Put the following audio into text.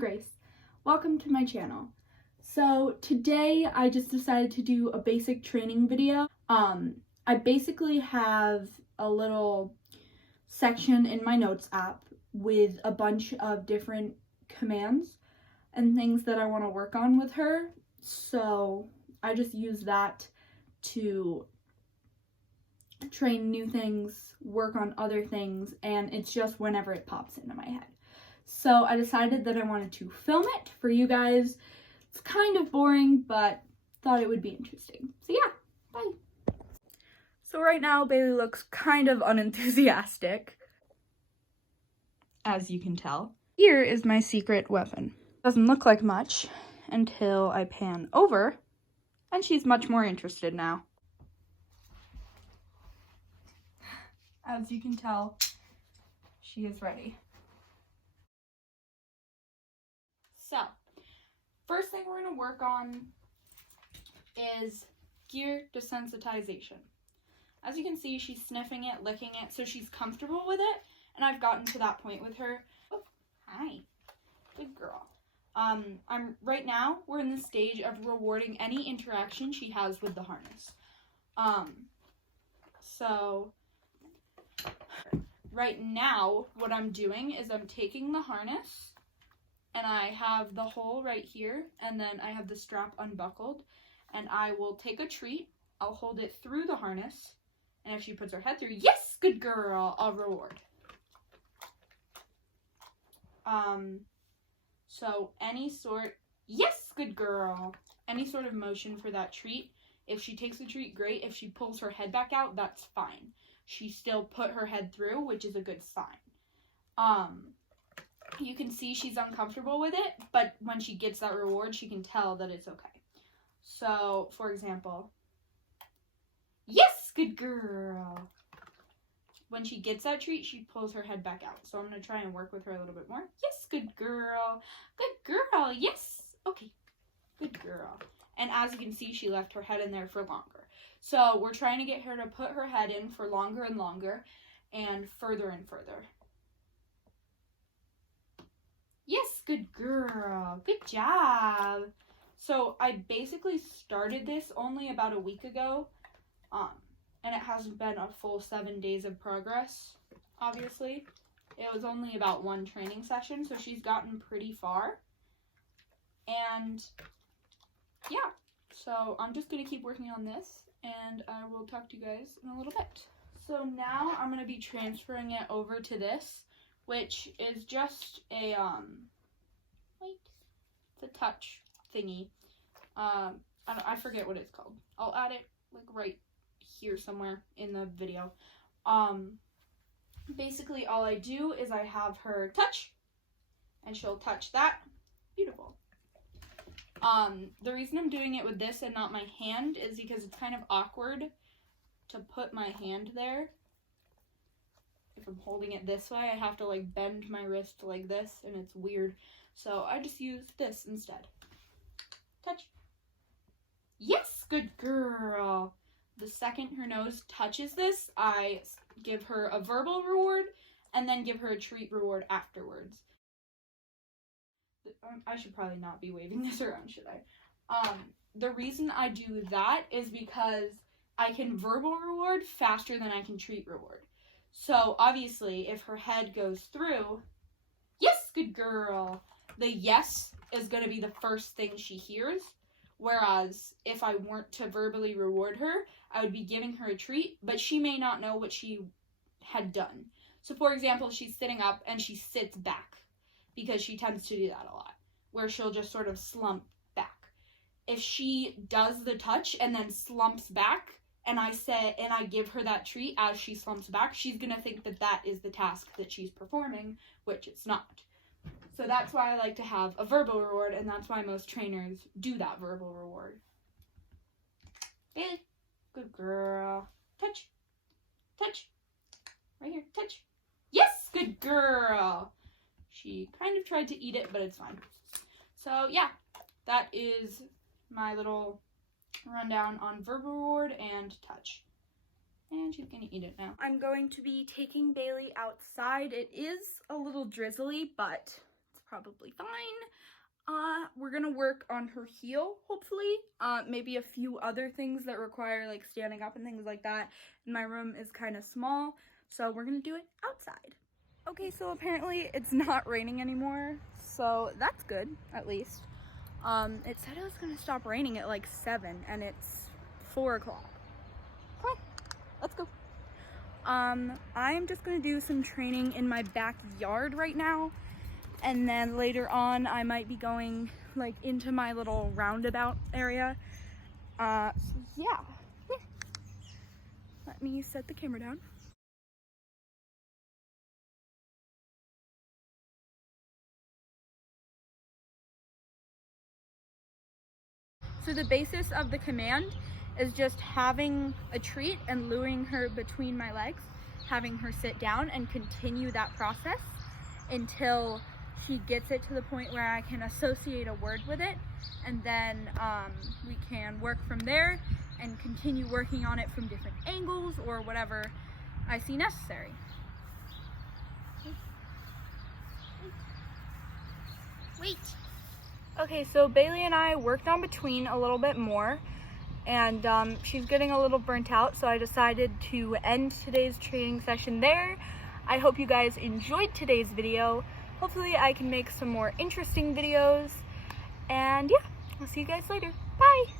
Grace. Welcome to my channel. So today I just decided to do a basic training video. I basically have a little section in my notes app with a bunch of different commands and things that I want to work on with her. So I just use that to train new things, work on other things, and it's just whenever it pops into my head. So I decided that I wanted to film it for you guys. It's kind of boring, but thought it would be interesting. So yeah, bye. So right now, Bailey looks kind of unenthusiastic, as you can tell. Here is my secret weapon. Doesn't look like much until I pan over, and she's much more interested now. As you can tell, she is ready. So, first thing we're going to work on is gear desensitization. As you can see, she's sniffing it, licking it, so she's comfortable with it, and I've gotten to that point with her. Oh, hi. Good girl. Right now, we're in the stage of rewarding any interaction she has with the harness. So, right now, what I'm doing is I'm taking the harness, and I have the hole right here, and then I have the strap unbuckled, and I will take a treat, I'll hold it through the harness, and if she puts her head through, yes, good girl, I'll reward. So yes, good girl, any sort of motion for that treat. If she takes the treat, great. If she pulls her head back out, that's fine. She still put her head through, which is a good sign. You can see she's uncomfortable with it, but when she gets that reward, she can tell that it's okay. So, for example, yes, good girl. When she gets that treat, she pulls her head back out. So I'm going to try and work with her a little bit more. Yes, good girl. Good girl. Yes. Okay. Good girl. And as you can see, she left her head in there for longer. So we're trying to get her to put her head in for longer and longer and further and further. Yes, good girl. Good job. So I basically started this only about a week ago, and it hasn't been a full 7 days of progress, obviously. It was only about one training session, so she's gotten pretty far. And yeah, so I'm just going to keep working on this, and I will talk to you guys in a little bit. So now I'm going to be transferring it over to this, which is just a, it's a touch thingy. I forget what it's called. I'll add it, like, right here somewhere in the video. Basically all I do is I have her touch, and she'll touch that. Beautiful. The reason I'm doing it with this and not my hand is because it's kind of awkward to put my hand there. If I'm holding it this way, I have to like bend my wrist like this, and it's weird. So I just use this instead. Touch. Yes, good girl. The second her nose touches this, I give her a verbal reward and then give her a treat reward afterwards. I should probably not be waving this around, should I? The reason I do that is because I can verbal reward faster than I can treat reward. So obviously, if her head goes through, yes, good girl, the yes is going to be the first thing she hears. Whereas if I weren't to verbally reward her, I would be giving her a treat, but she may not know what she had done. So for example, she's sitting up and she sits back, because she tends to do that a lot, where she'll just sort of slump back. If she does the touch and then slumps back, and I give her that treat as she slumps back, she's going to think that that is the task that she's performing, which it's not. So that's why I like to have a verbal reward, and that's why most trainers do that verbal reward. Bailey, good girl. Touch. Touch. Right here. Touch. Yes, good girl. She kind of tried to eat it, but it's fine. So yeah, that is my little rundown on verbal reward and touch. And she's gonna eat it now. I'm going to be taking Bailey outside. It is a little drizzly, but it's probably fine. We're gonna work on her heel, hopefully. Maybe a few other things that require like standing up and things like that. And my room is kind of small, so we're gonna do it outside. Okay, so apparently it's not raining anymore, so that's good, at least. It said it was gonna stop raining at like 7, and it's 4 o'clock. Come on, let's go. I'm just gonna do some training in my backyard right now, and then later on I might be going like into my little roundabout area. So yeah. Let me set the camera down. So the basis of the command is just having a treat and luring her between my legs, having her sit down and continue that process until she gets it to the point where I can associate a word with it, and then we can work from there and continue working on it from different angles or whatever I see necessary. Wait. Okay, so Bailey and I worked on Between a little bit more, and she's getting a little burnt out, so I decided to end today's training session there. I hope you guys enjoyed today's video. Hopefully I can make some more interesting videos, and yeah, I'll see you guys later. Bye!